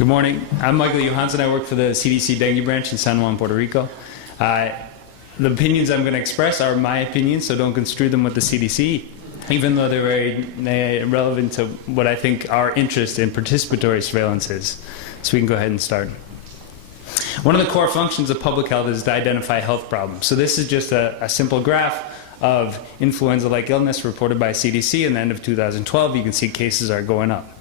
Good morning. I'm Michael Johansson. I work for the CDC Dengue branch in San Juan, Puerto Rico. The opinions I'm going to express are my opinions, so don't construe them with the CDC, even though they're very relevant to what I think our interest in participatory surveillance is. So we can go ahead and start. One of the core functions of public health is to identify health problems. So this is just a simple graph of influenza-like illness reported by CDC in the end of 2012. You can see cases are going up.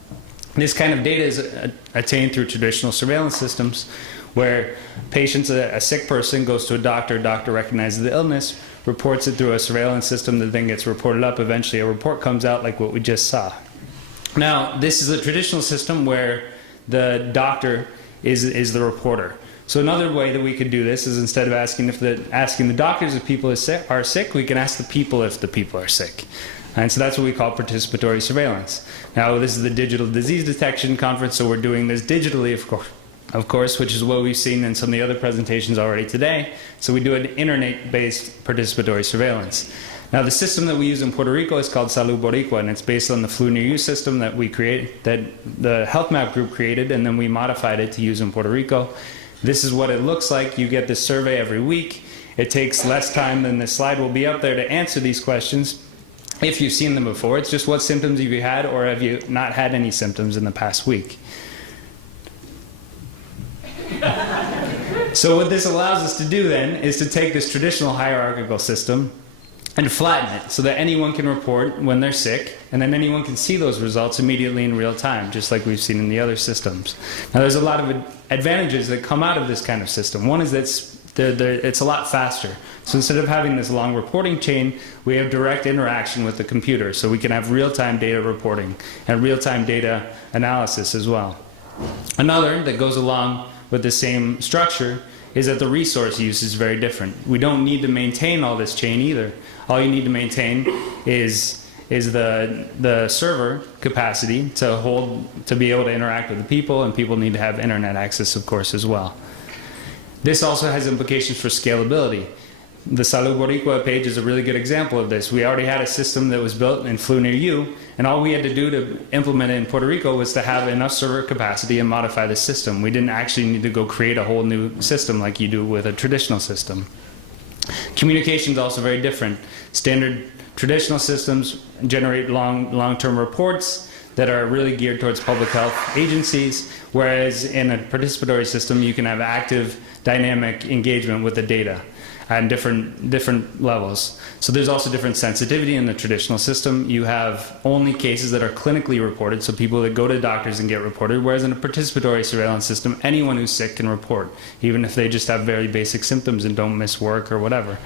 This kind of data is attained through traditional surveillance systems where patients, a sick person goes to a doctor recognizes the illness, reports it through a surveillance system that then gets reported up. Eventually a report comes out like what we just saw. Now, this is a traditional system where the doctor is the reporter. So another way that we could do this is instead of asking the doctors if people are sick, we can ask the people if the people are sick. And so that's what we call participatory surveillance. Now, this is the Digital Disease Detection Conference, so we're doing this digitally, of course, which is what we've seen in some of the other presentations already today. So we do an internet-based participatory surveillance. Now, the system that we use in Puerto Rico is called Salud Boricua, and it's based on the Flu Near You system that the Health Map group created, and then we modified it to use in Puerto Rico. This is what it looks like. You get this survey every week. It takes less time than this slide will be up there to answer these questions. If you've seen them before, it's just what symptoms have you had, or have you not had any symptoms in the past week. So what this allows us to do then is to take this traditional hierarchical system and flatten it so that anyone can report when they're sick, and then anyone can see those results immediately in real time, just like we've seen in the other systems. Now, there's a lot of advantages that come out of this kind of system. One is that it's a lot faster. So instead of having this long reporting chain, we have direct interaction with the computer. So we can have real-time data reporting and real-time data analysis as well. Another that goes along with the same structure is that the resource use is very different. We don't need to maintain all this chain either. All you need to maintain is the server capacity to be able to interact with the people, and people need to have internet access, of course, as well. This also has implications for scalability. The Salud Boricua page is a really good example of this. We already had a system that was built in Flu Near You, and all we had to do to implement it in Puerto Rico was to have enough server capacity and modify the system. We didn't actually need to go create a whole new system like you do with a traditional system. Communication is also very different. Standard traditional systems generate long-term reports that are really geared towards public health agencies, whereas in a participatory system you can have active dynamic engagement with the data at different levels. So there's also different sensitivity in the traditional system. You have only cases that are clinically reported, so people that go to doctors and get reported, whereas in a participatory surveillance system, anyone who's sick can report, even if they just have very basic symptoms and don't miss work or whatever.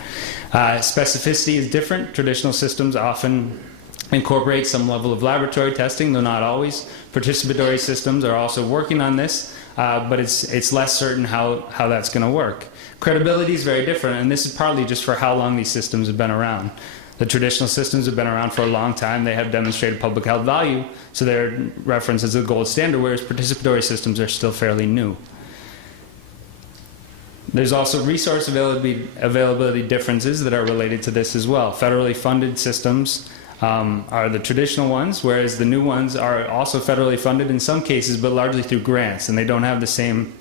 Specificity is different. Traditional systems often incorporate some level of laboratory testing, though not always. Participatory systems are also working on this, but it's less certain how that's going to work. Credibility is very different, and this is partly just for how long these systems have been around. The traditional systems have been around for a long time. They have demonstrated public health value, so they're referenced as the gold standard, whereas participatory systems are still fairly new. There's also resource availability differences that are related to this as well. Federally funded systems are the traditional ones, whereas the new ones are also federally funded in some cases, but largely through grants, and they don't have the same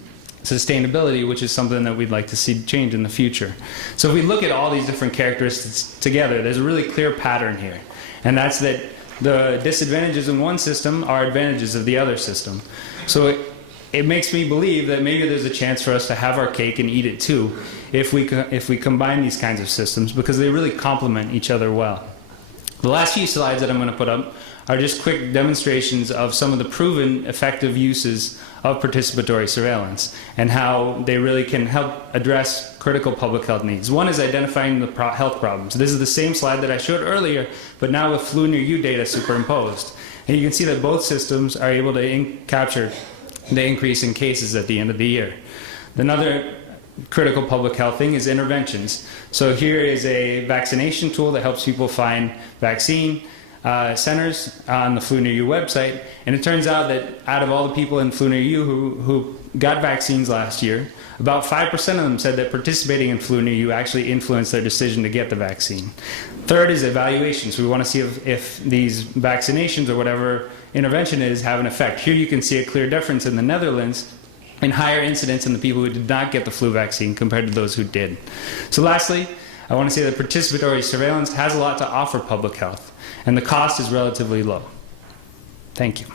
sustainability, which is something that we'd like to see change in the future. So if we look at all these different characteristics together, there's a really clear pattern here, and that's that the disadvantages in one system are advantages of the other system. So it makes me believe that maybe there's a chance for us to have our cake and eat it too if we combine these kinds of systems, because they really complement each other well. The last few slides that I'm going to put up are just quick demonstrations of some of the proven effective uses of participatory surveillance and how they really can help address critical public health needs. One is identifying the health problems. This is the same slide that I showed earlier, but now with Flu Near You data superimposed. And you can see that both systems are able to capture the increase in cases at the end of the year. Another critical public health thing is interventions. So here is a vaccination tool that helps people find vaccine centers on the Flu Near You website, and it turns out that out of all the people in Flu Near You who got vaccines last year, about 5% of them said that participating in Flu Near You actually influenced their decision to get the vaccine. Third is evaluation. So we want to see if these vaccinations or whatever intervention is have an effect. Here you can see a clear difference in the Netherlands in higher incidence in the people who did not get the flu vaccine compared to those who did. So lastly, I want to say that participatory surveillance has a lot to offer public health, and the cost is relatively low. Thank you.